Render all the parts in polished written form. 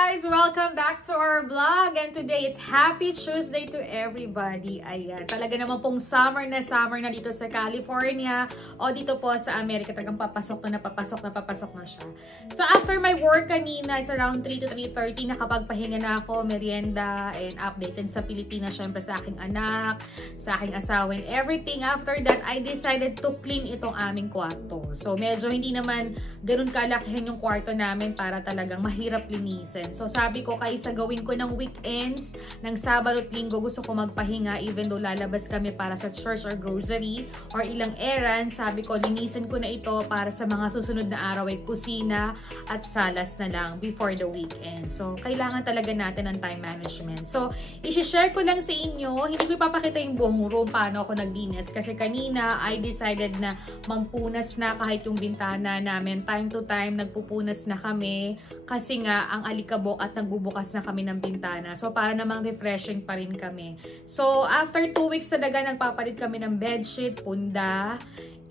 guys! Welcome back to our vlog. And today, it's Happy Tuesday to everybody. Ayan, talaga naman pong summer na dito sa California o dito po sa Amerika. Talagang papasok na siya. So after my work kanina, it's around 3 to 3:30, nakapagpahinga na ako, merienda, and updated sa Pilipinas, syempre sa aking anak, sa aking asawa, and everything. After that, I decided to clean itong aming kwarto. So medyo hindi naman ganun kalakihan yung kwarto namin para talagang mahirap linisin. So sabi ko, kaysa gawin ko ng weekends, ng Sabado at Linggo, gusto ko magpahinga even though lalabas kami para sa church or grocery or ilang errands. Sabi ko, linisin ko na ito para sa mga susunod na araw ay kusina at salas na lang before the weekend. So kailangan talaga natin ng time management. So i-share ko lang sa inyo, hindi ko ipapakita yung buong room paano ako naglinis kasi kanina I decided na magpunas na kahit yung bintana namin. Time to time nagpupunas na kami kasi nga ang alikabok at nagbubukas na kami ng bintana. So para namang refreshing pa rin kami. So after 2 weeks talaga nagpapalit kami ng bedsheet, punda,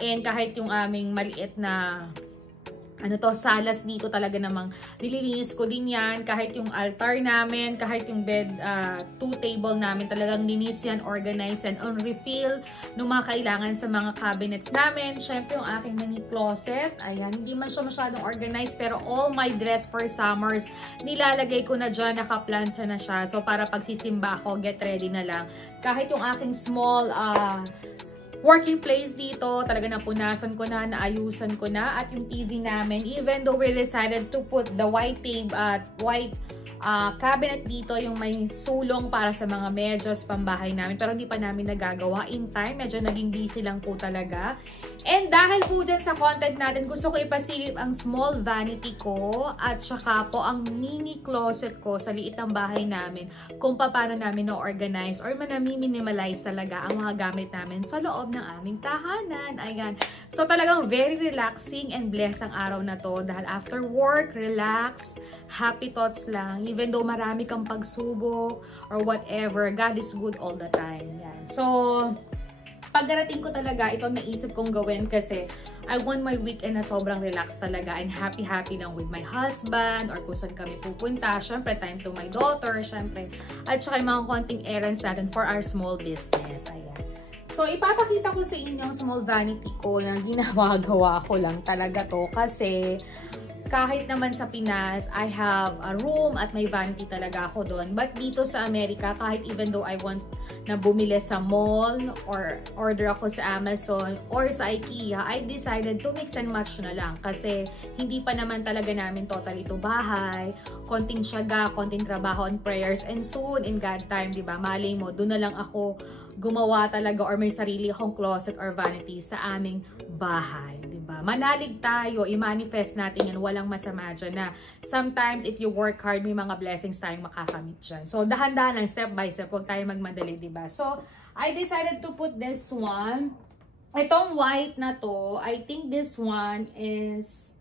and kahit yung aming maliit na salas dito talaga namang nililinis ko din yan. Kahit yung altar namin, kahit yung bed, 2 table namin, talagang linis yan, organize yan, on refill ng mga kailangan sa mga cabinets namin. Syempre yung aking mini closet, ayan, hindi man siya masyadong organized, pero all my dress for summers, nilalagay ko na dyan, nakaplansya na siya. So para pagsisimba ako, get ready na lang. Kahit yung aking small, working place dito, talaga napunasan ko na, naayusan ko na. At yung TV namin, even though we decided to put the white tape at white cabinet dito, yung may sulong para sa mga medyas pambahay namin, pero hindi pa namin nagagawa in time. Medyo naging busy lang po talaga. And dahil po dyan sa content natin, gusto ko ipasilip ang small vanity ko at saka po ang mini closet ko sa liit ng bahay namin kung paano namin na-organize or minimalize talaga ang mga gamit namin sa loob ng aming tahanan. Ayan. So talagang very relaxing and blessed ang araw na to dahil after work, relax, happy thoughts lang. Even though marami kang pagsubok or whatever, God is good all the time. Yan. So pagdarating ko talaga, itong naisip kong gawin kasi I want my weekend na sobrang relax talaga and happy lang with my husband or kung saan kami pupunta. Syempre, time to my daughter, syempre. At saka yung mga konting errands natin for our small business. Ayan. So, ipapakita ko sa inyo ang small vanity ko na ginawa-gawa ko lang talaga to kasi kahit naman sa Pinas, I have a room at may vanity talaga ako doon. But dito sa Amerika, kahit even though I want na bumili sa mall or order ako sa Amazon or sa IKEA, I decided to mix and match na lang. Kasi hindi pa naman talaga namin totally ito bahay. Konting syaga, konting trabaho and prayers. And soon, in God time, diba? Malay mo, doon na lang ako gumawa talaga or may sarili akong closet or vanity sa aming bahay, diba? Manalig tayo, i-manifest natin yan, walang masama dyan na sometimes if you work hard, may mga blessings tayong makakamit dyan. So, dahan-dahan lang, step by step, huwag tayo magmadali, diba? So, I decided to put this one. Itong white na to, I think this one is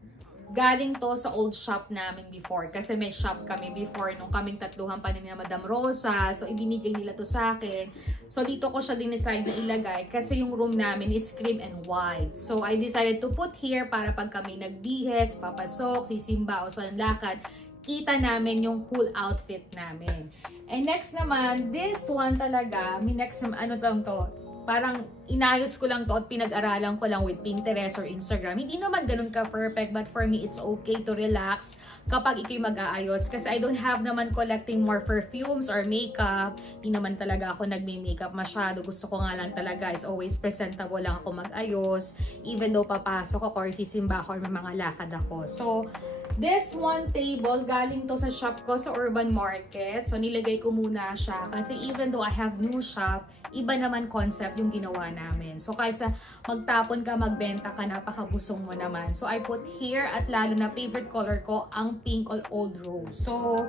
galing to sa old shop namin before. Kasi may shop kami before nung kaming tatluhan pa ni Madam Rosa. So, ibinigay nila to sa akin. So, dito ko siya din-decide na ilagay kasi yung room namin is cream and white. So, I decided to put here para pag kami nagbihes, papasok, sisimba o sa lakad, kita namin yung cool outfit namin. And next naman, this one talaga, next naman, ano to? Parang inayos ko lang to at pinag-aralan ko lang with Pinterest or Instagram. Hindi naman ganun ka-perfect, but for me, it's okay to relax kapag ikay mag-aayos. Kasi I don't have naman collecting more perfumes or makeup. Hindi naman talaga ako nagme-makeup masyado. Gusto ko nga lang talaga is always presentable lang ako mag-ayos. Even though papasok ako or sisimba ako or may mga lakad ako. So, this one table, galing to sa shop ko sa Urban Market. So, nilagay ko muna siya. Kasi even though I have new shop, iba naman concept yung ginawa namin. So, kaysa magtapon ka, magbenta ka, napakabusong mo naman. So, I put here at lalo na favorite color ko, ang pink or old rose. So,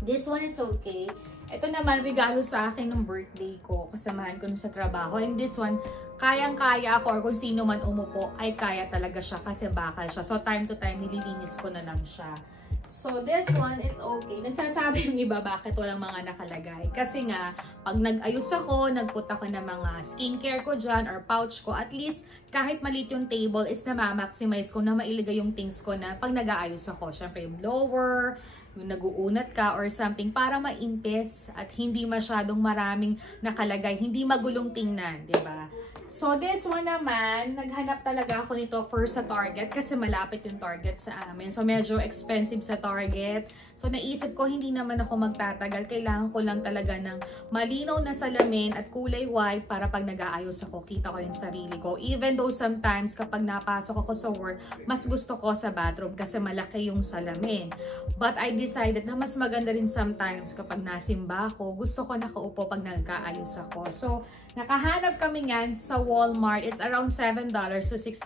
this one is okay. Ito naman, regalo sa akin ng birthday ko. Kasamahan ko sa trabaho. And this one, kayang-kaya ako or kung sino man umupo, ay kaya talaga siya kasi bakal siya. So, time to time, nililinis ko na lang siya. So, this one, it's okay. Nagsasabi yung iba, bakit walang mga nakalagay? Kasi nga, pag nag-ayos ako, nagput ako ng mga skincare ko dyan or pouch ko, at least, kahit maliit yung table, is na ma-maximize ko na mailagay yung things ko na pag nag-aayos ako. Siyempre, yung blower, yung naguunat ka or something para maimpes at hindi masyadong maraming nakalagay, hindi magulong tingnan, di ba? So this one naman, naghanap talaga ako nito first sa Target kasi malapit yung Target sa amin. So medyo expensive sa Target. So naisip ko hindi naman ako magtatagal. Kailangan ko lang talaga ng malinaw na salamin at kulay white para pag nag-aayos ako, kita ko yung sarili ko. Even though sometimes kapag napasok ako sa work, mas gusto ko sa bathroom kasi malaki yung salamin. But I decided na mas maganda rin sometimes kapag nasimba ako, gusto ko nakaupo pag nag-aayos ako. So nakahanap kami yan sa Walmart. It's around $7 to $6.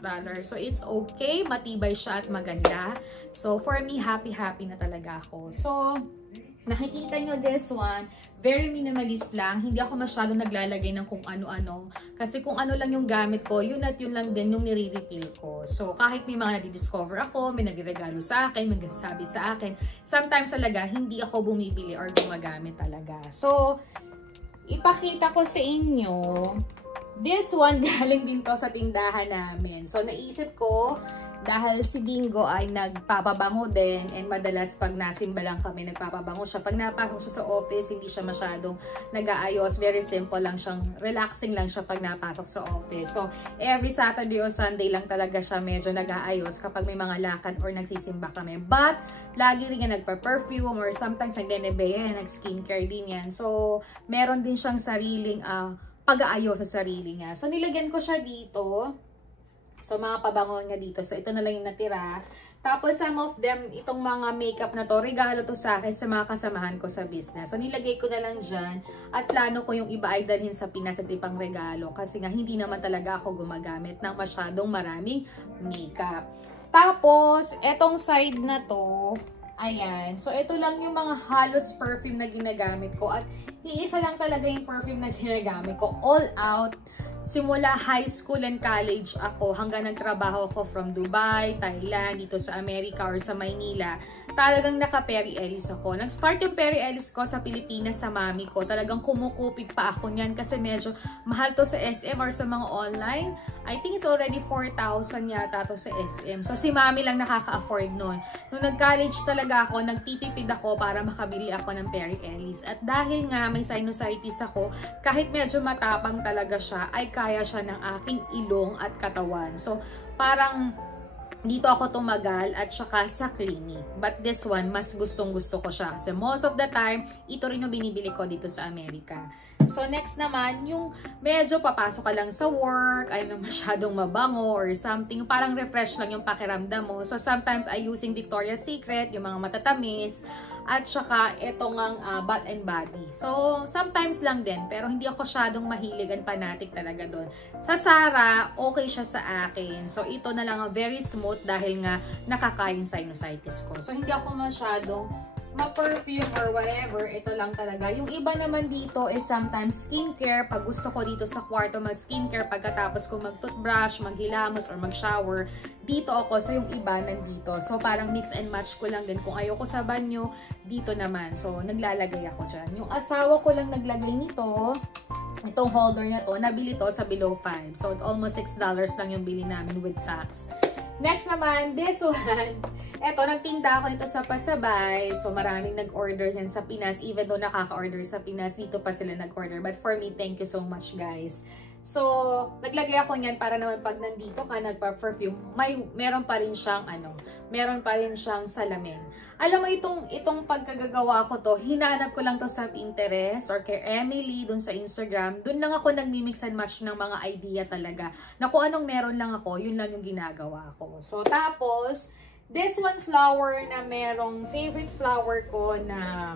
So it's okay, matibay siya at maganda. So for me, happy na talaga ako. So nakikita nyo this one, very minimalist lang. Hindi ako masyadong naglalagay ng kung ano-ano. Kasi kung ano lang yung gamit ko, yun at yun lang din yung nire-refill ko. So kahit may mga nadi-discover ako, may nagregalo sa akin, may nagsasabi sa akin, sometimes talaga hindi ako bumibili or gumagamit talaga. So ipakita ko sa inyo, this one galing din to sa tindahan namin. So naisip ko, dahil si Bingo ay nagpapabango din and madalas pag nasimba lang kami nagpapabango siya. Pag napasok siya sa office, hindi siya masyadong nag-aayos. Very simple lang siyang, relaxing lang siya pag napasok sa office. So every Saturday o Sunday lang talaga siya medyo nag-aayos kapag may mga lakad or nagsisimba kami. But lagi rin yan nagpa-perfume or sometimes nagdenebeye, nag-skincare din yan. So meron din siyang sariling pag-aayos sa sarili niya. So nilagyan ko siya dito. So, mga pabango niya dito. So, ito na lang yung natira. Tapos, some of them, itong mga makeup na to, regalo to sa akin sa mga kasamahan ko sa business. So, nilagay ko na lang dyan. At plano ko yung iba ay dalhin sa Pinas at ipang regalo. Kasi nga, hindi naman talaga ako gumagamit ng masyadong maraming makeup. Tapos, etong side na to, ayan. So, ito lang yung mga halos perfume na ginagamit ko. At iisa lang talaga yung perfume na ginagamit ko. All out. Simula high school and college ako hanggang nagtrabaho ako from Dubai, Thailand, dito sa Amerika or sa Maynila. Talagang naka-Perry Ellis ako. Nag-start yung Perry Ellis ko sa Pilipinas sa mami ko. Talagang kumukupit pa ako niyan kasi medyo mahal to sa SM or sa mga online. I think it's already 4,000 yata to sa SM. So si mami lang nakaka-afford nun. Nung nag-college talaga ako, nagtitipid ako para makabili ako ng Perry Ellis. At dahil nga may sinusitis ako, kahit medyo matapang talaga siya, ay kaya siya ng aking ilong at katawan. So parang dito ako tumagal at saka sa clinic. But this one, mas gustong-gusto ko siya. Kasi most of the time, ito rin yung binibili ko dito sa Amerika. So next naman, yung medyo papasok ka lang sa work, ay na masyadong mabango or something. Parang refresh lang yung pakiramdam mo. So sometimes I using Victoria's Secret, yung mga matatamis. At saka itong Bath and Body. So, sometimes lang din. Pero hindi ako masyadong mahilig and fanatic talaga doon. Sa Sara, okay siya sa akin. So, ito na lang very smooth dahil nga nakakain sinusitis ko. So, hindi ako masyadong ma-perfume or whatever. Ito lang talaga. Yung iba naman dito is sometimes skincare. Pag gusto ko dito sa kwarto mag-skincare, pagkatapos ko mag-toothbrush, maghilamos, or mag-shower, dito ako. So, yung iba nandito. So, parang mix and match ko lang din. Kung ayoko sa banyo, dito naman. So, naglalagay ako dyan. Yung asawa ko lang naglagay nito. Itong holder na to, nabili to sa below 5. So, almost $6 lang yung bili namin with tax. Next naman, this one. Eto, nagtinda ako nito sa Pasabay. So, maraming nag-order yan sa Pinas. Even though nakaka-order sa Pinas, dito pa sila nag-order. But for me, thank you so much, guys. So, naglagay ako niyan para naman pag nandito ka, nagpa-perfume, meron pa rin siyang, meron pa rin siyang salamin. Alam mo, itong pagkagagawa ko to, hinanap ko lang to sa Pinterest or kay Emily, dun sa Instagram. Dun lang ako nagmi-mix and match ng mga idea talaga. Na kung anong meron lang ako, yun lang yung ginagawa ko. So, tapos, this one flower na merong favorite flower ko na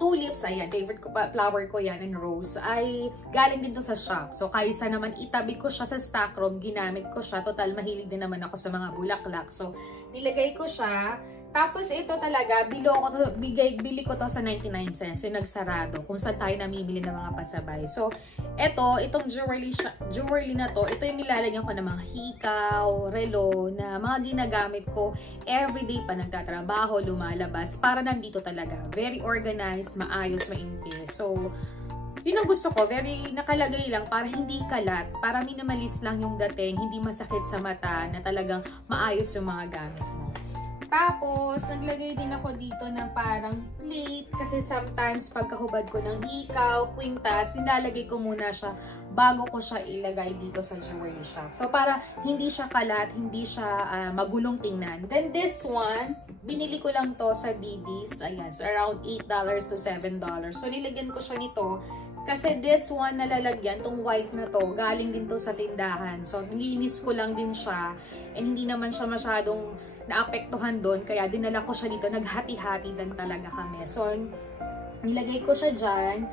tulips, ayan, favorite ko pa, flower ko yan, and rose, ay galing din to sa shop. So, kaysa naman itabi ko siya sa stock room, ginamit ko siya. Total, mahilig din naman ako sa mga bulaklak. So, nilagay ko siya. Tapos, ito talaga, bili ko to sa 99 cents, yung nagsarado, kung saan tayo namimili ng mga pasabay. So, itong jewelry na to, ito yung nilalagyan ko ng mga hikaw, relo, na mga ginagamit ko everyday pa nagtatrabaho, lumalabas, para nandito talaga. Very organized, maayos, mainti. So, yun ang gusto ko, very nakalagay lang para hindi kalat, para minimalist lang yung dating, hindi masakit sa mata, na talagang maayos yung mga gamit mo. Tapos, naglagay din ako dito ng parang plate kasi sometimes pagkahubad ko ng hikaw, kwintas, nilalagay ko muna siya bago ko siya ilagay dito sa jewelry shop. So, para hindi siya kalat, hindi siya magulong tingnan. Then, this one, binili ko lang to sa BD's. Ayan, so around $8 to $7. So, nilagyan ko siya nito kasi this one na lalagyan, tong white na to, galing din to sa tindahan. So, nilinis ko lang din siya and hindi naman siya masyadong naapektuhan doon, kaya dinala ko siya dito, naghati-hati din talaga kami. So, nilagay ko siya dyan,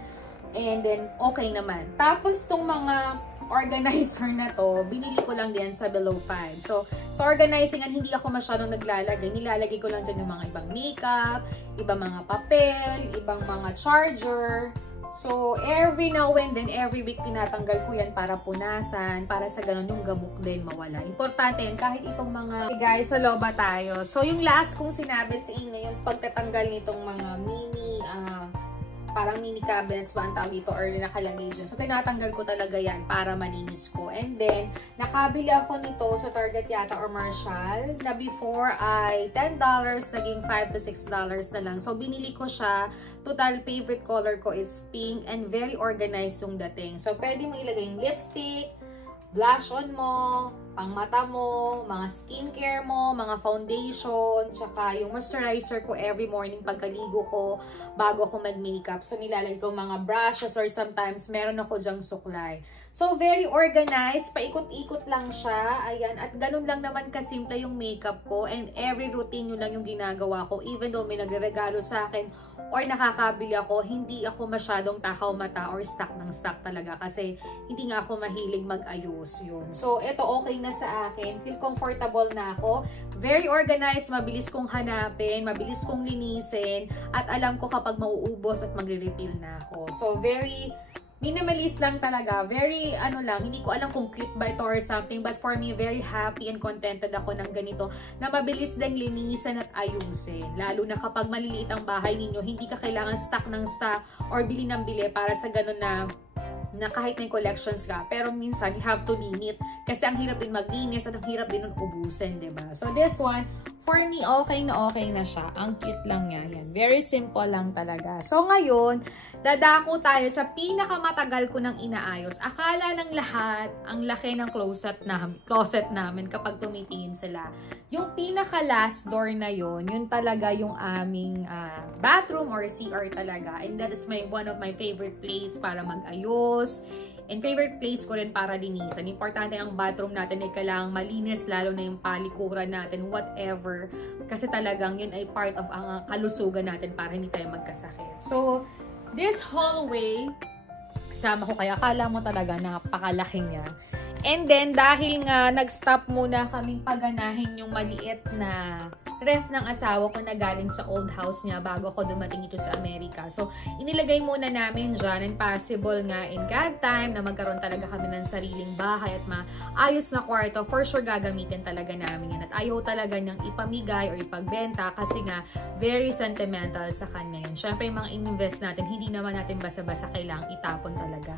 and then, okay naman. Tapos, tong mga organizer na to, binili ko lang din sa Below 5. So, sa organizing, hindi ako masyadong naglalagay. Nilalagay ko lang dyan yung mga ibang makeup, ibang mga papel, ibang mga charger. So, every now and then, every week, tinatanggal ko yan para punasan, para sa ganun yung gabok din mawala. Importante yan, kahit itong mga... Okay guys, sa loba tayo. So, yung last kong sinabi sa inyo, yung pagtatanggal nitong mga parang mini cabinets ba ang tawag dito or nakalagay dyan. So, tinatanggal ko talaga yan para malinis ko. And then, nakabili ako nito sa Target yata or Marshall na before ay $10, naging $5 to $6 na lang. So, binili ko siya. Total favorite color ko is pink and very organized yung dating. So, pwede mo ilagay yung lipstick, blush on mo, pang mata mo, mga skincare mo, mga foundation, tsaka yung moisturizer ko every morning pagkaligo ko bago ako mag-makeup. So, nilalagay ko mga brushes or sometimes meron ako dyang suklay. So, very organized. Paikot-ikot lang siya. Ayan. At ganun lang naman kasimple yung makeup ko. And every routine yun lang yung ginagawa ko. Even though may nagre-regalo sa akin or nakakabili ako, hindi ako masyadong takaw mata or stock ng stock talaga. Kasi hindi nga ako mahilig mag-ayos yun. So, ito okay na sa akin. Feel comfortable na ako. Very organized. Mabilis kong hanapin. Mabilis kong linisin. At alam ko kapag mauubos at magre-refill na ako. So, very... minimalist lang talaga. Very, hindi ko alam kung cute ba ito or something. But for me, very happy and contented ako ng ganito na mabilis din linisan at ayusin. Lalo na kapag maliliit ang bahay ninyo, hindi ka kailangan stock ng stock or bili ng bili para sa ganun na kahit may collections ka. Pero minsan, you have to limit. Kasi ang hirap din maglinis at ang hirap din ubusin, diba? So, this one, for me, okay na siya. Ang cute lang niya. Yan. Very simple lang talaga. So, ngayon, dadako tayo sa pinakamatagal ko nang inaayos. Akala ng lahat, ang laki ng closet namin kapag tumitingin sila. Yung pinaka-last door na yun talaga yung aming bathroom or CR talaga. And that is one of my favorite place para mag-ayos. And favorite place ko rin para linisan. Importante ang bathroom natin ay kailangang malinis, lalo na yung palikuran natin, whatever. Kasi talagang yun ay part of ang kalusugan natin para hindi tayo magkasakit. So, this hallway, kasama ko kaya akala mo talaga napakalaki niya. And then, dahil nga nag-stop muna kaming paganahin yung maliit na ref ng asawa ko na galing sa old house niya bago ako dumating ito sa Amerika. So, inilagay muna namin dyan and possible nga in God time na magkaroon talaga kami ng sariling bahay at maayos na kwarto. For sure, gagamitin talaga namin yan. At ayaw talaga niyang ipamigay or ipagbenta kasi nga very sentimental sa kanya yun. Siyempre, yung mga invest natin, hindi naman natin basa-basa kailangang itapon talaga.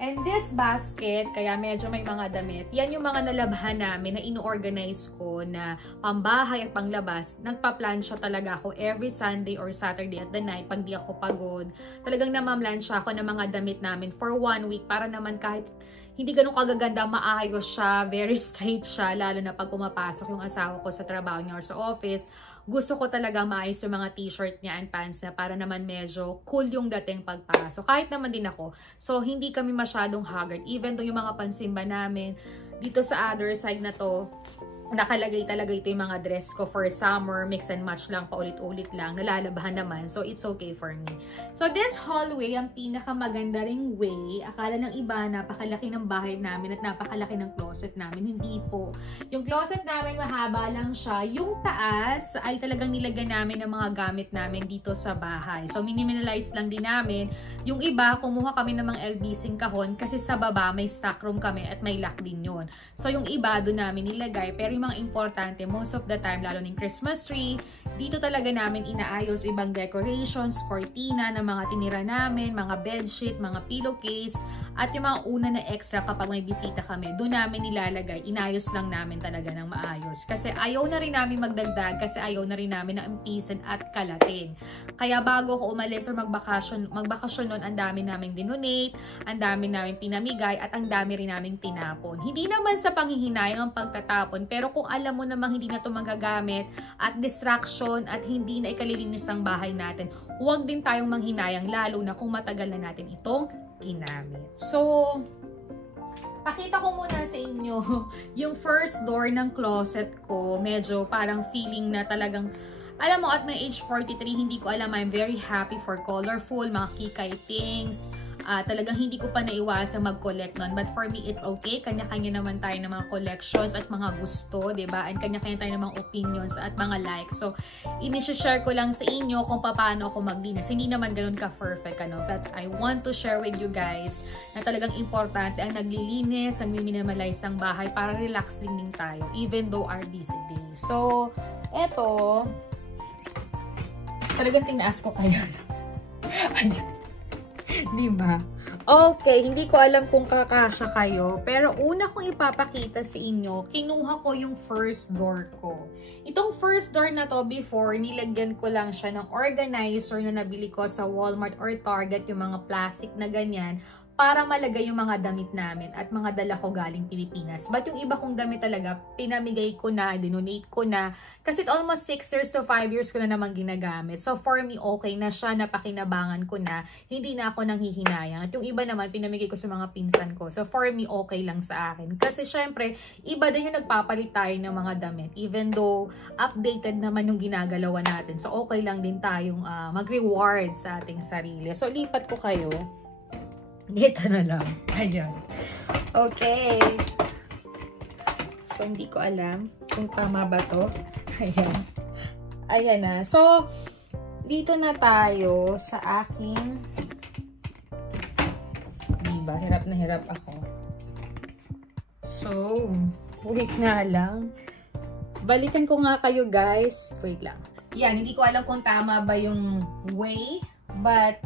And this basket, kaya medyo may mga damit, yan yung mga nalabhan namin na ino-organize ko na pambahay at panglabas. Nagpa-plansya talaga ako every Sunday or Saturday at the night pag di ako pagod. Talagang namamlansya ako ng mga damit namin for 1 week para naman kahit hindi ganun kagaganda, maayos siya, very straight siya, lalo na pag pumapasok yung asawa ko sa trabaho niya or sa office. Gusto ko talaga maayos yung mga t-shirt niya and pants niya para naman medyo cool yung dating pagpasok. Kahit naman din ako. So, hindi kami masyadong haggard. Even though yung mga pansimba namin, dito sa other side na to, nakalagay talaga ito yung mga dress ko for summer, mix and match lang, paulit-ulit lang, nalalabahan naman, so it's okay for me. So this hallway, ang pinakamaganda ring way, akala ng iba, napakalaki ng bahay namin at napakalaki ng closet namin, hindi po. Yung closet namin mahaba lang siya, yung taas ay talagang nilagyan namin ng mga gamit namin dito sa bahay. So minimalize lang din namin. Yung iba, kumuha kami ng mga LBC kahon kasi sa baba may stock room kami at may lock din yun. So yung iba, doon namin nilagay, pero mga importante, most of the time, lalo ng Christmas tree, dito talaga namin inaayos ibang decorations, cortina na mga tinira namin, mga bedsheet, mga pillowcase, At yung mga una na extra kapag may bisita kami, doon namin nilalagay, inayos lang namin talaga ng maayos. Kasi ayaw na rin namin magdagdag, kasi ayaw na rin namin na impisan at kalatin. Kaya bago ko umalis or magbakasyon nun, ang dami namin dinonate, ang dami namin pinamigay, at ang dami rin namin tinapon. Hindi naman sa panghihinayang ang pagtatapon, pero kung alam mo namang hindi na ito magagamit at distraction at hindi na ikalilinis ang bahay natin, huwag din tayong manghinayang, lalo na kung matagal na natin itong ginamit. So, pakita ko muna sa inyo yung first door ng closet ko. Medyo parang feeling na talagang, alam mo, at my age 43, hindi ko alam, I'm very happy for colorful, mga kikay things. Talagang hindi ko pa naiwasang mag-collect nun. But for me, it's okay. Kanya-kanya naman tayo ng mga collections at mga gusto, diba? And kanya-kanya tayo ng mga opinions at mga likes. So, inisha-share ko lang sa inyo kung paano ako maglinis. Hindi naman ganun ka-perfect, ano? But I want to share with you guys na talagang importante ang naglilinis, ang minimalize ng bahay para relax din tayo, even though our busy days. So, eto, talagang tinaas ko kayo. Diba? Okay, hindi ko alam kung kakasya kayo, pero una kong ipapakita sa inyo, kinuha ko yung first door ko. Itong first door na to, before, nilagyan ko lang siya ng organizer na nabili ko sa Walmart or Target, yung mga plastic na ganyan, para malagay yung mga damit namin at mga dala ko galing Pilipinas. But yung iba kong damit talaga, pinamigay ko na, dinonate ko na. Kasi almost 6 years to 5 years ko na naman ginagamit. So for me, okay na siya, napakinabangan ko na. Hindi na ako nanghihinayang. At yung iba naman, pinamigay ko sa mga pinsan ko. So for me, okay lang sa akin. Kasi syempre, iba din yung nagpapalit tayo ng mga damit. Even though updated naman yung ginagalawan natin. So okay lang din tayong mag-reward sa ating sarili. So lipat ko kayo. Dito na lang. Ayan. Okay. So, hindi ko alam kung tama ba to. Ayan. Ayan na. So, dito na tayo sa aking... Diba? Hirap na hirap ako. So, wait nga lang. Balikan ko nga kayo, guys. Wait lang. Yan. Hindi ko alam kung tama ba yung way. But,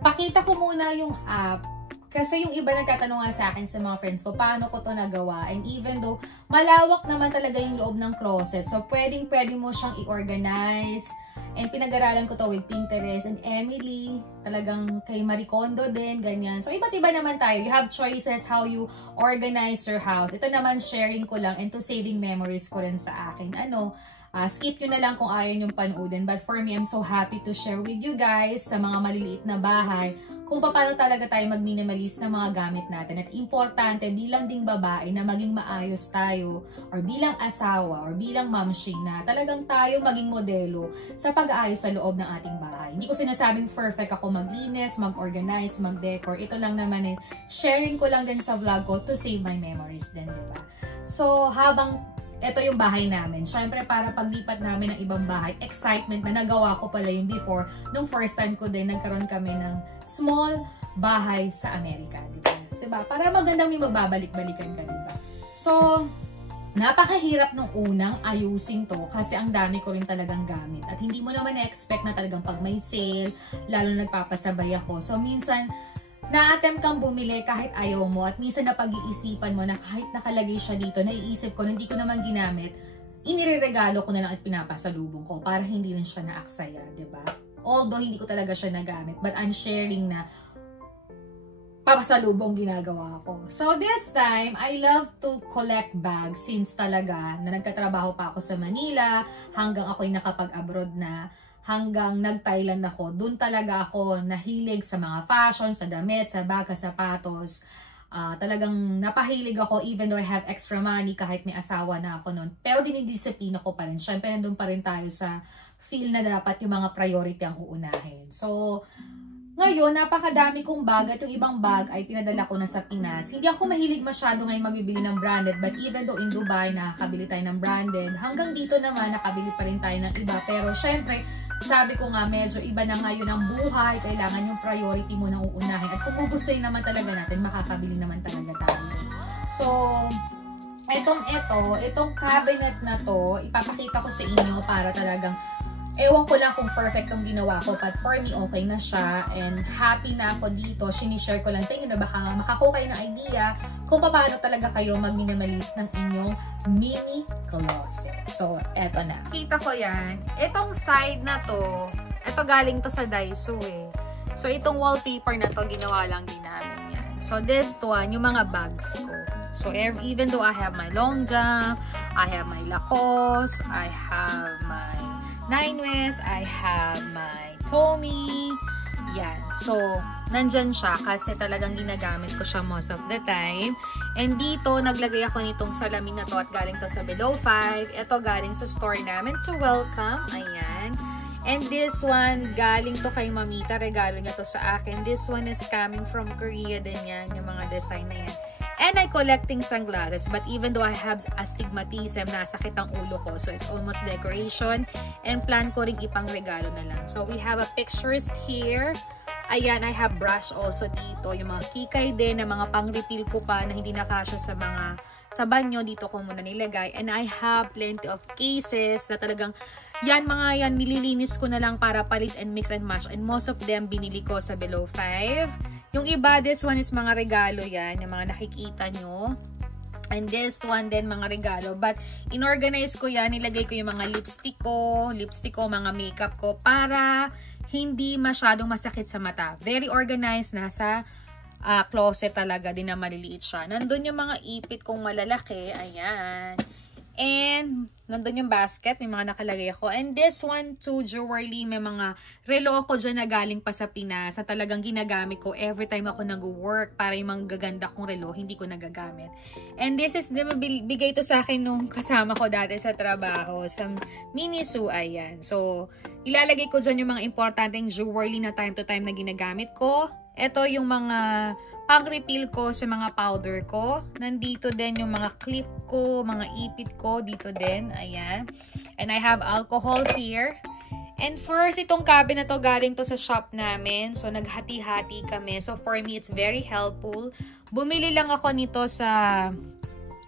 pakita ko muna yung app. Kasi yung iba nagtatanungan sa akin sa mga friends ko, paano ko to nagawa? And even though, malawak naman talaga yung loob ng closet. So, pwede mo siyang i-organize. And pinag-aralan ko to with Pinterest and Emily. Talagang kay Marie Kondo din, ganyan. So, iba't iba naman tayo. You have choices how you organize your house. Ito naman, sharing ko lang and to saving memories ko rin sa akin. Skip nyo na lang kung ayaw nyong panoodin. But for me, I'm so happy to share with you guys sa mga maliliit na bahay kung paano talaga tayo mag-minimalist ng mga gamit natin. At importante bilang ding babae na maging maayos tayo or bilang asawa or bilang mamshi na talagang tayo maging modelo sa pag-aayos sa loob ng ating bahay. Hindi ko sinasabing perfect ako maglinis, mag-organize, mag-decor. Ito lang naman sharing ko lang din sa vlog ko to save my memories din, diba? So, habang ito yung bahay namin. Syempre, para paglipat namin ng ibang bahay, excitement na nagawa ko pala yung before. Nung first time ko din, nagkaroon kami ng small bahay sa Amerika. Diba? Para magandang may magbabalik-balikan ka, diba? So, napakahirap nung unang ayusin to kasi ang dami ko rin talagang gamit. At hindi mo naman na-expect na talagang pag may sale, lalo nagpapasabay ako. So, minsan, na-attempt kang bumili kahit ayaw mo at minsan na pag-iisipan mo na kahit nakalagay siya dito, naiisip ko na hindi ko naman ginamit, inireregalo ko na lang at pinapasalubong ko para hindi rin siya naaksaya, diba? Although hindi ko talaga siya nagamit, but I'm sharing na papasalubong ginagawa ko. So this time, I love to collect bags since talaga na nagkatrabaho pa ako sa Manila hanggang ako'y nakapag-abroad na. Hanggang nag-Thailand ako, dun talaga ako nahilig sa mga fashion, sa damit, sa bag, sa sapatos. Talagang napahilig ako even though I have extra money kahit may asawa na ako noon. Pero dinidisiplina ko pa rin. Siyempre, nandun pa rin tayo sa feel na dapat yung mga priority ang uunahin. So, ngayon, napakadami kong bag at yung ibang bag ay pinadala ko na sa Pinas. Hindi ako mahilig masyado ngayon magbibili ng branded, but even though in Dubai nakakabili tayo ng branded, hanggang dito naman nakabili pa rin tayo ng iba. Pero syempre, sabi ko nga medyo iba na ngayon ang buhay, kailangan yung priority mo na uunahin. At kung gugustuhin naman talaga natin, makakabili naman talaga tayo. So, itong cabinet na to, ipapakita ko sa inyo para talagang Ewan ko lang kung perfect yung ginawa ko, but for me, okay na siya. And happy na ako dito. Sinishare ko lang sa inyo na baka makakuha kayo ng idea kung paano talaga kayo mag-minimalist ng inyong mini closet. So, eto na. Kita ko yan. Itong side na to, ito galing to sa Daiso eh. So, itong wallpaper na to, ginawa lang din namin yan. So, this one, yung mga bags ko. So, even though I have my long jump, I have my Lacoste, I have my Nine West, I have my Tommy, yan. So, nandyan siya kasi talagang ginagamit ko siya most of the time. And dito, naglagay ako nitong salamin na to at galing to sa Below 5. Ito galing sa store namin to welcome, ayan. And this one, galing to kay Mamita, regalo niya to sa akin. This one is coming from Korea din yan, yung mga design na yan. And I collecting sunglasses, but even though I have astigmatism, nasakit ang ulo ko. So, it's almost decoration. And plan ko rin ipang regalo na lang. So, we have a pictures here. Ayan, I have brush also dito. Yung mga kikay din, na mga pang-refill ko pa na hindi nakasya sa banyo. Dito ko muna nilagay. And I have plenty of cases na talagang mga yan, nililinis ko na lang para palit and mix and match. And most of them, binili ko sa Below 5. Yung iba, this one is mga regalo yan, yung mga nakikita nyo. And this one din, mga regalo. But, inorganize ko yan, nilagay ko yung mga lipstick ko, mga makeup ko, para hindi masyadong masakit sa mata. Very organized, nasa closet talaga, din na maliliit siya. Nandun yung mga ipit kong malalaki, ayan. And, nandun yung basket, may mga nakalagay ako. And this one too, jewelry, may mga relo ko dyan na galing pa sa Pinas, na talagang ginagamit ko every time ako nag-work, para yung mga gaganda kong relo, hindi ko nagagamit. And this is, bigay to sa akin nung kasama ko dati sa trabaho, sa Miniso, ayan. So, ilalagay ko dyan yung mga importanteng jewelry na time to time na ginagamit ko. Ito yung mga pang-refill ko sa mga powder ko. Nandito din yung mga clip ko, mga ipit ko. Dito din. Ayan. And I have alcohol here. And first, itong cabinet na to, galing to sa shop namin. So, naghati-hati kami. So, for me, it's very helpful. Bumili lang ako nito sa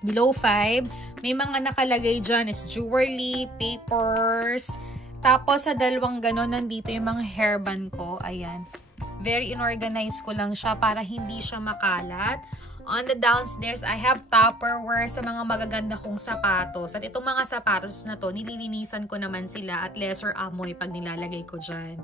Below 5. May mga nakalagay dyan is jewelry, papers. Tapos, sa dalawang ganon, nandito yung mga hairband ko. Ayan. Very inorganized ko lang siya para hindi siya makalat. On the downstairs, I have Tupperware sa mga magaganda kong sapatos. At itong mga sapatos na to, nililinisan ko naman sila at lesser amoy pag nilalagay ko dyan.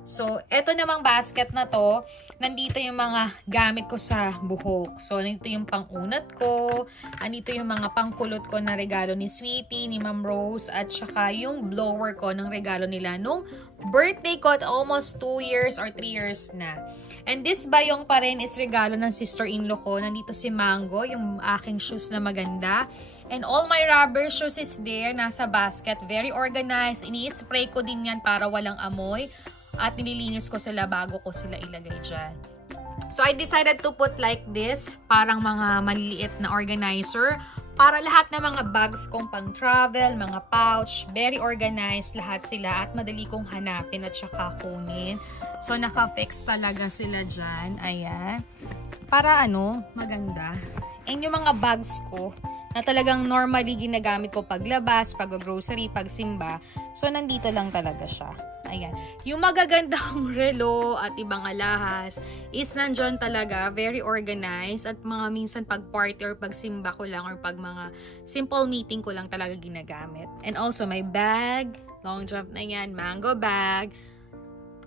So, eto namang basket na to, nandito yung mga gamit ko sa buhok. So, nandito yung pang-unat ko, nandito yung mga pangkulot ko na regalo ni Sweetie, ni Ma'am Rose, at saka yung blower ko ng regalo nila nung birthday ko at almost 2 years or 3 years na. And this bayong pa rin is regalo ng sister-in-law ko. Nandito si Mango, yung aking shoes na maganda. And all my rubber shoes is there, nasa basket. Very organized. Ini-spray ko din yan para walang amoy. At nililinis ko sila bago ko sila ilagay dyan. So, I decided to put like this, parang mga maliliit na organizer, para lahat ng mga bags kong pang travel, mga pouch, very organized lahat sila at madali kong hanapin at saka kunin. So, naka-fix talaga sila dyan. Ayan. Para maganda. And yung mga bags ko, na talagang normally ginagamit ko paglabas, pag-grocery, pagsimba. So, nandito lang talaga siya. Ayan. Yung magaganda kong relo at ibang alahas is nandyan talaga, very organized. At mga minsan pag party or pag simba ko lang or pag mga simple meeting ko lang talaga ginagamit. And also my bag, long jump na yan, mango bag,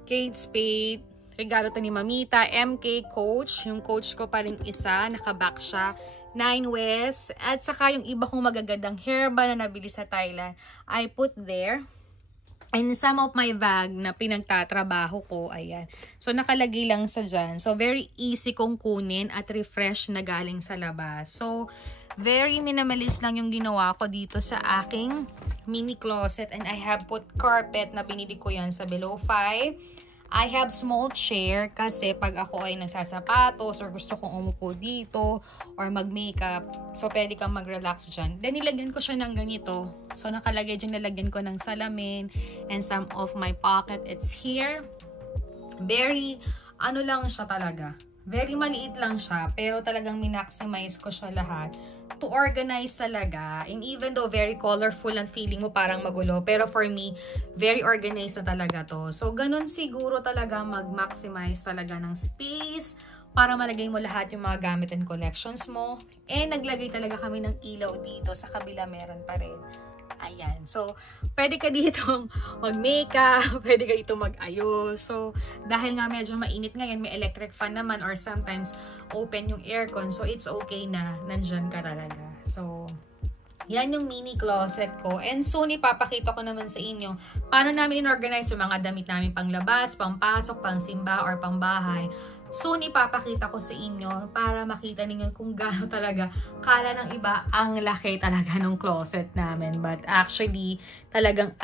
Kate Spade, regalo to ni Mamita, MK Coach. Yung coach ko pa rin isa, nakaback siya. Nine West. At saka yung iba kong magagandang hairband na nabili sa Thailand, I put there. And some of my bag na pinagtatrabaho ko, ayan. So, nakalagay lang sa dyan. So, very easy kong kunin at refresh na galing sa labas. So, very minimalist lang yung ginawa ko dito sa aking mini closet. And I have put carpet na binili ko yan sa Below 5. I have small chair kasi pag ako ay nagsasapatos or gusto kong umupo dito or mag-makeup, so pwede kang mag-relax dyan. Then nilagyan ko siya ng ganito. So nakalagay dyan, nilagyan ko ng salamin and some of my pocket. It's here. Very, lang siya talaga. Very maliit lang siya pero talagang minaximize ko siya lahat to organize talaga. And even though very colorful and feeling mo parang magulo, pero for me, very organized na talaga to. So, ganun siguro talaga mag-maximize talaga ng space para malagay mo lahat yung mga gamit and collections mo. And naglagay talaga kami ng ilaw dito. Sa kabila meron pa rin. Ayan. So, pwede ka dito mag-makeup, pwede ka dito mag-ayos. So, dahil nga medyo mainit ngayon, may electric fan naman or sometimes open yung aircon. So, it's okay na nandyan ka talaga. So, yan yung mini closet ko. And soon, ipapakita ko naman sa inyo paano namin in-organize yung mga damit namin panglabas, pangpasok, pangsimba, or pangbahay. Soon, ipapakita ko sa inyo para makita ninyo kung gaano talaga kala ng iba ang laki talaga ng closet namin. But actually, talagang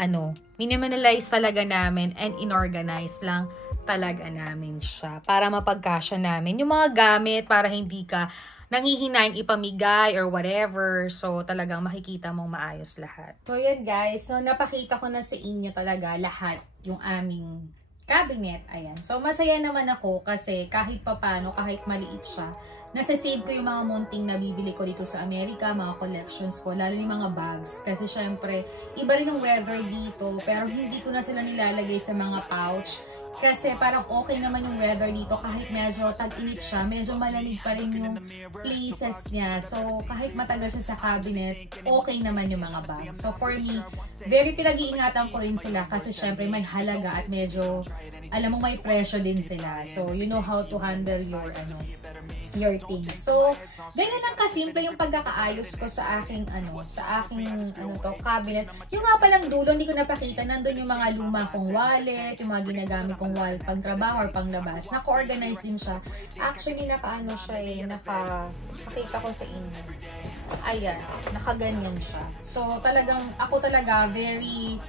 minimalize talaga namin and inorganize lang talaga namin siya para mapagkasya namin yung mga gamit para hindi ka nanghihinaing ipamigay or whatever. So, talagang makikita mong maayos lahat. So, yan guys. So, napakita ko na sa inyo talaga lahat yung aming cabinet. Ayan. So, masaya naman ako kasi kahit papano, kahit maliit siya, nasa-save ko yung mga munting nabibili ko dito sa Amerika, mga collections ko, lalo yung mga bags. Kasi syempre, iba rin yung weather dito, pero hindi ko na sila nilalagay sa mga pouch. Kasi parang okay naman yung weather dito kahit medyo tag-init siya, medyo malamig pa rin yung places niya. So, kahit matagal siya sa cabinet, okay naman yung mga bags. So, for me, very pinag-iingatan ko rin sila kasi syempre may halaga at medyo, alam mo, may presyo din sila. So, you know how to handle your things. So, ganyan lang kasimple yung pagkakaayos ko sa aking cabinet. Yung nga palang dulo, hindi ko napakita, nandun yung mga luma kong wallet, yung mga ginagamit kong wallet pang trabaho or pang labas. Naka-organize din siya. Actually, nakita ko sa inyo. Ayan, nakaganyan siya. So, ako talaga, very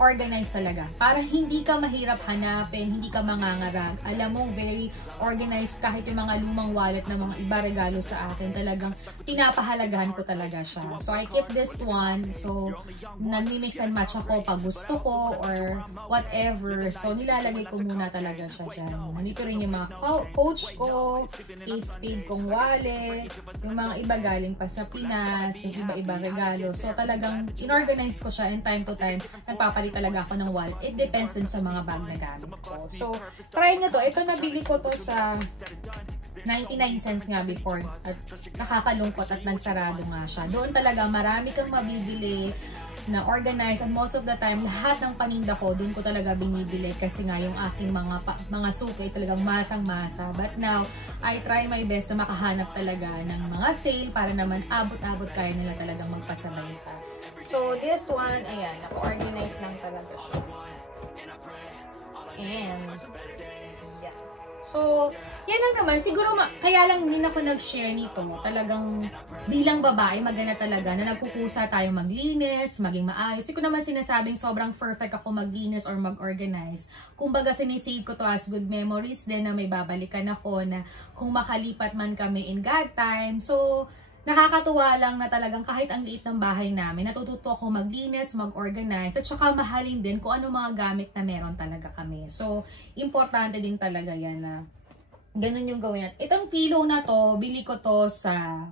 organized talaga. Para hindi ka mahirap hanapin, hindi ka mangangarag. Alam mo, very organized kahit yung mga lumang wallet na mga iba regalo sa akin. Talagang pinapahalagahan ko talaga siya. So, I keep this one. So, nagmi-mix and match ako pag gusto ko or whatever. So, nilalagay ko muna talaga siya dyan. Nandito rin yung mga coach ko, Kate Spade kong wallet, yung mga iba galing pa sa Pinas, yung iba-iba regalo. So, talagang inorganize ko siya and time to time, nagpapalit talaga ako ng wallet. It depends din sa mga bag na gamit ko. So, try nyo to. Ito, nabili ko to sa 99 cents nga before. At nakakalungkot at nagsarado nga siya. Doon talaga, marami kang mabibili na organized. And most of the time, lahat ng paninda ko, doon ko talaga binibili. Kasi nga, yung aking mga suki talagang masang-masa. But now, I try my best na makahanap talaga ng mga sale para naman abot-abot kaya nila talagang magpasabay pa. So, this one, ayan, naka-organize lang talaga siya. And, yeah. So, yan lang naman. Siguro, kaya lang din ako nag-share nito. Talagang, bilang babae, maganda talaga na nagkukusa tayo maglinis, maging maayos. Hindi ko naman sinasabing sobrang perfect ako maglinis or mag-organize. Kumbaga, sinisave ko to as good memories din na may babalikan ako na kung makalipat man kami in God time. So, nakakatuwa lang na talagang kahit ang liit ng bahay namin, natututo ako maglinis, mag-organize, at saka mahalin din kung ano mga gamit na meron talaga kami. So, importante din talaga yan na ganun yung gawin. Itong pillow na to, bili ko to sa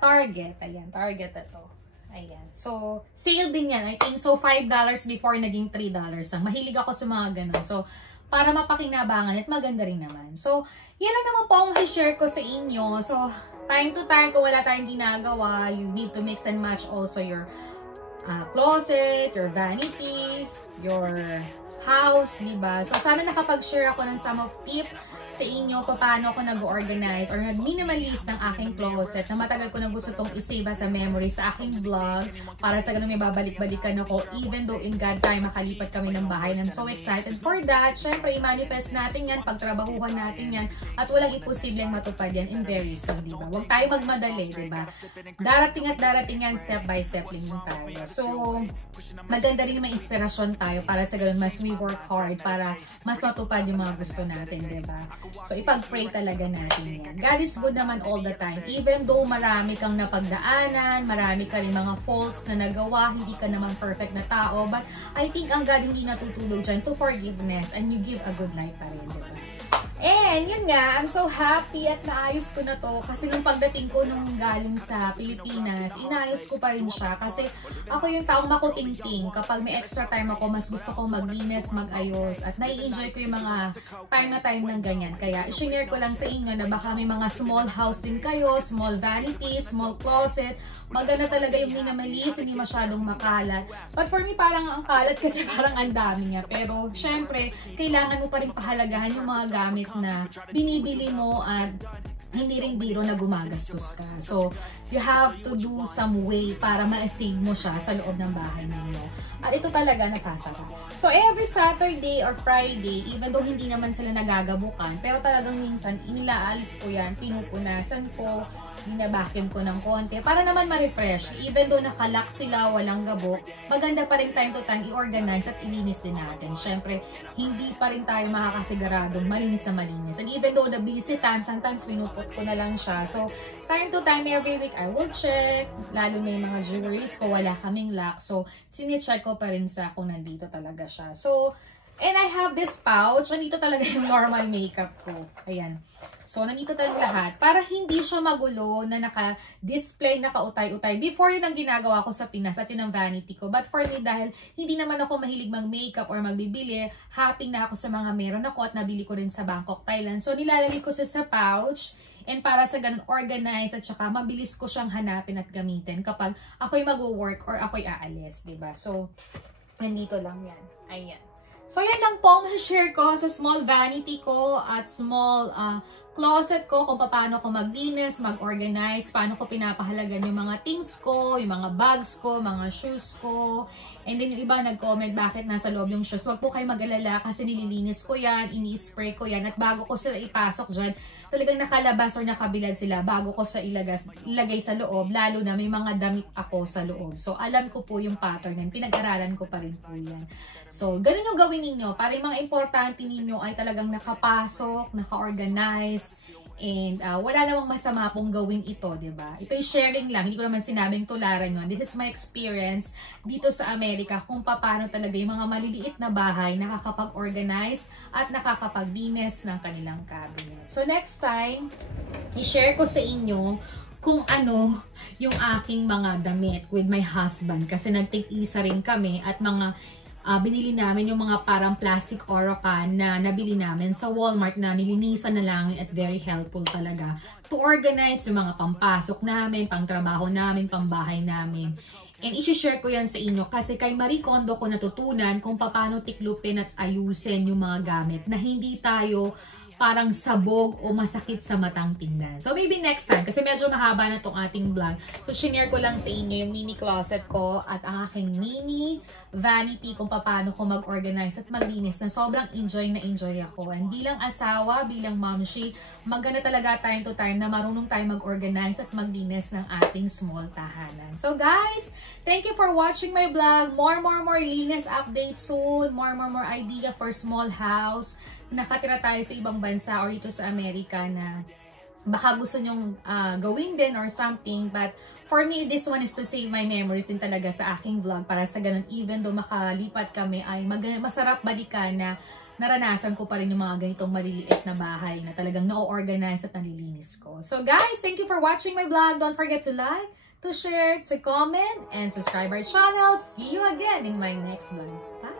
Target. Ayan, Target na to. Ayan. So, sale din yan. I think so $5 before naging $3 lang. Mahilig ako sa mga ganun. So, para mapakinabangan at maganda rin naman. So, yan lang naman po ang i-share ko sa inyo. So, time to time, kung wala tayong ginagawa, you need to mix and match also your closet, your vanity, your house, diba? So, sana nakapag-share ako ng some of tip sa inyo paano ako nag-organize or nag-minimalist ng aking closet na matagal ko na gusto itong isave sa memory sa aking vlog para sa ganun may babalik-balikan ako even though in God time makalipat kami ng bahay. I'm so excited for that. Syempre, i-manifest natin yan, pagtrabahuhan natin yan at walang imposibleng matupad yan in very soon, diba? Huwag tayo magmadali, diba? Darating at darating yan, step by step lang tayo. So, maganda rin yung may inspirasyon tayo para sa ganun mas we work hard para mas matupad yung mga gusto natin, diba? So, ipag-pray talaga natin yan. God is good naman all the time. Even though marami kang napagdaanan, marami ka rin mga faults na nagawa, hindi ka naman perfect na tao, but I think ang God hindi natutulog dyan to forgiveness and you give a good life pa rin. Diba? then, yun nga, I'm so happy at naayos ko na to kasi nung pagdating ko nung galing sa Pilipinas, inayos ko pa rin siya kasi ako yung taong makutingting. Kapag may extra time ako, mas gusto kong maglinis, magayos at nai-enjoy ko yung mga time ng ganyan. Kaya, i-share ko lang sa inyo na baka may mga small house din kayo, small vanity, small closet. Maganda talaga yung minimalist, hindi masyadong makalat. But for me, parang ang kalat kasi parang ang dami niya. Pero, syempre, kailangan mo pa rin pahalagahan yung mga gamit na binibili mo at hindi rin biro na gumagastos ka. So, you have to do some way para ma-save mo siya sa loob ng bahay ninyo. At ito talaga nasasara. So, every Saturday or Friday, even though hindi naman sila nagagabukan, pero talagang minsan, inilaalis ko yan, pinupunasan ko, binabacuum ko ng konti para naman ma-refresh. Even though nakalock sila, walang gabok, maganda pa rin time to time i-organize at ilinis din natin. Syempre, hindi pa rin tayo makakasiguradong malinis na malinis. And even though the busy time, sometimes pinuput ko na lang siya. So, time to time, every week, I will check. Lalo na yung mga jewelries ko, wala kaming lock. So, sinicheck ko pa rin sa kung nandito talaga siya. So, and I have this pouch. Nandito talaga yung normal makeup ko. Ayan. So, nandito talaga lahat. Para hindi siya magulo na naka-display, naka-utay-utay. Before yun ang ginagawa ko sa Pinas at yun ang vanity ko. But for me, dahil hindi naman ako mahilig mag-makeup or magbibili, happy na ako sa mga meron ako at nabili ko rin sa Bangkok, Thailand. So, nilalagay ko siya sa pouch. And para sa ganun, organize at saka mabilis ko siyang hanapin at gamitin kapag ako'y mag-work or ako'y aalis. Diba? So, nandito lang yan. Ayan. So, yan lang po ang share ko sa small vanity ko at small closet ko kung paano ko maglinis, mag-organize, paano ko pinapahalagan yung mga things ko, yung mga bags ko, mga shoes ko. And then yung iba nag-comment bakit nasa loob yung shoes. Wag po kayo mag-alala kasi nililinis ko yan, ini-spray ko yan. At bago ko sila ipasok dyan, talagang nakalabas or nakabilad sila bago ko sa ilagay sa loob. Lalo na may mga damit ako sa loob. So alam ko po yung pattern yan. Pinag-aralan ko pa rin po yan. So ganun yung gawin ninyo. Para yung mga importante ninyo ay talagang nakapasok, naka-organize. And wala namang masama pong gawin ito, diba? Ito yung sharing lang. Hindi ko naman sinabing tularan yun. This is my experience dito sa Amerika kung paano talaga yung mga maliliit na bahay nakakapag-organize at nakakapag-linis ng kanilang cabinet. So next time, i-share ko sa inyo kung ano yung aking mga damit with my husband. Kasi nagtig-isa rin kami at mga binili namin yung mga parang plastic Orocan na nabili namin sa Walmart na nilinisan na lang at very helpful talaga to organize yung mga pampasok namin, pangtrabaho namin, pambahay namin. And isi-share ko yan sa inyo kasi kay Marie Kondo ko natutunan kung paano tiklupin at ayusin yung mga gamit na hindi tayo parang sabog o masakit sa matang tingnan. So maybe next time, kasi medyo mahaba na tong ating vlog. So share ko lang sa inyo yung mini closet ko at ang aking mini vanity kung paano ko mag-organize at maglinis na sobrang enjoy ako. And bilang asawa, bilang momshi, maganda talaga time to time na marunong tayo mag-organize at maglinis ng ating small tahanan. So guys, thank you for watching my vlog. More linis updates soon. More idea for small house. Nakatira tayo sa ibang bansa or dito sa Amerika na baka gusto nyong gawin din or something. But for me, this one is to save my memories din talaga sa aking vlog. Para sa ganun, even though makalipat kami, ay masarap balikan na naranasan ko pa rin yung mga ganitong maliliit na bahay na talagang na-organize at nalilinis ko. So guys, thank you for watching my vlog. Don't forget to like, to share, to comment, and subscribe our channel. See you again in my next vlog. Bye!